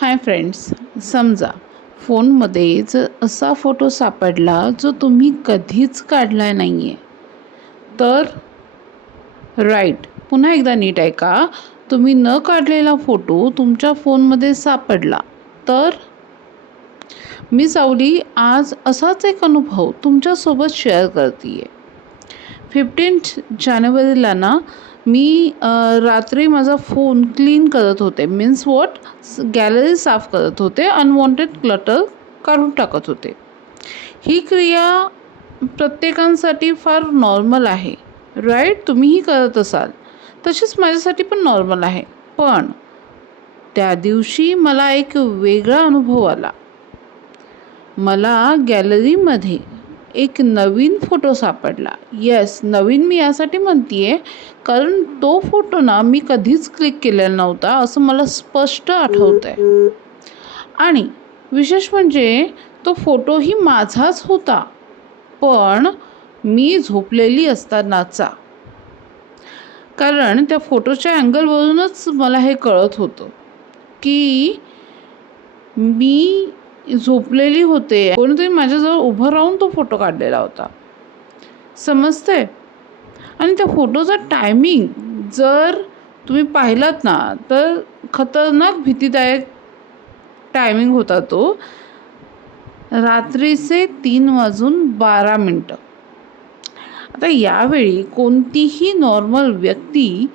Hi friends, समजा फोनमध्ये जर असा फोटो सापडला जो तुम्ही कधीच काढला नाही आहे, तर राईट, पुन्हा एकदा नीट ऐका. तुम्ही न काढलेला फोटो तुमच्या फोनमध्ये सापडला तर मी सावली आज असाच एक अनुभव तुमच्यासोबत शेअर करते आहे. 15 जानेवारीला ना मी रात्री माझा फोन क्लीन करत होते. मीन्स वॉट, गॅलरी साफ करत होते, अनवॉन्टेड क्लटर काढून टाकत होते. ही क्रिया प्रत्येकांसाठी फार नॉर्मल आहे, राईट. तुम्हीही करत असाल, तशीच माझ्यासाठी पण नॉर्मल आहे. पण त्या दिवशी मला एक वेगळा अनुभव आला. मला गॅलरीमध्ये एक नवीन फोटो सापडला. येस, नवीन मी यासाठी म्हणते आहे कारण तो फोटो ना मी कधीच क्लिक केलेला नव्हता असं मला स्पष्ट आठवत आहे. आणि विशेष म्हणजे तो फोटोही माझाच होता, पण मी झोपलेली असतानाचा. कारण त्या फोटोच्या अँगलवरूनच मला हे कळत होतं की मी झोपलेली होते. कोणीतरी माझ्याजवळ उभं राहून तो फोटो काढलेला होता, समजते. आणि त्या फोटोचा टायमिंग जर तुम्ही पाहिलात ना तर खतरनाक भीतीदायक टायमिंग होता तो. रात्रीचे 3:12. आता यावेळी कोणतीही नॉर्मल व्यक्ती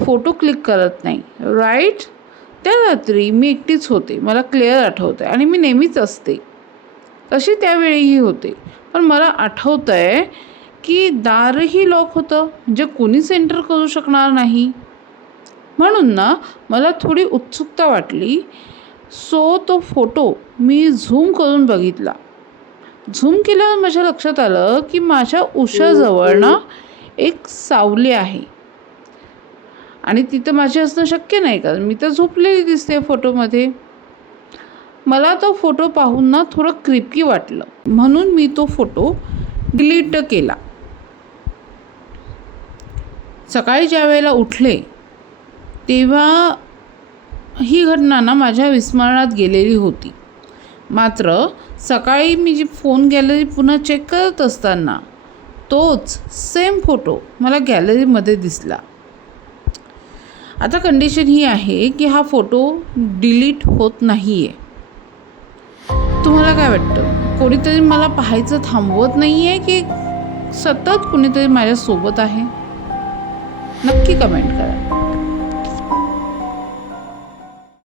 फोटो क्लिक करत नाही, राईट. त्या रात्री मी एकटीच होते, मला क्लिअर आठवतं आहे. आणि मी नेहमीच असते तशी, त्यावेळीही होते. पण मला आठवतं आहे की दारही लॉक होतं, म्हणजे कोणीच एंटर करू शकणार नाही. म्हणून ना मला थोडी उत्सुकता वाटली. सो तो फोटो मी झूम करून बघितला. झूम केल्यावर माझ्या लक्षात आलं की माझ्या उशाजवळ ना एक सावली आहे. आणि तिथं माझे असणं शक्य नाही, कारण मी तर झोपलेली दिसते फोटोमध्ये. मला तो फोटो पाहून ना थोडं क्रिपी वाटलं, म्हणून मी तो फोटो डिलीट केला. सकाळी ज्या वेळेला उठले तेव्हा ही घटना ना माझ्या विस्मरणात गेलेली होती. मात्र सकाळी मी जी फोन गॅलरी पुन्हा चेक करत असताना तोच सेम फोटो मला गॅलरीमध्ये दिसला. आता कंडिशन ही आहे की हा फोटो डिलीट होत नाही आहे. तुम्हाला काय वाटतं, कोणीतरी मला पाहायचं थांबवत नाही आहे की सतत कोणीतरी माझ्यासोबत आहे? नक्की कमेंट करा.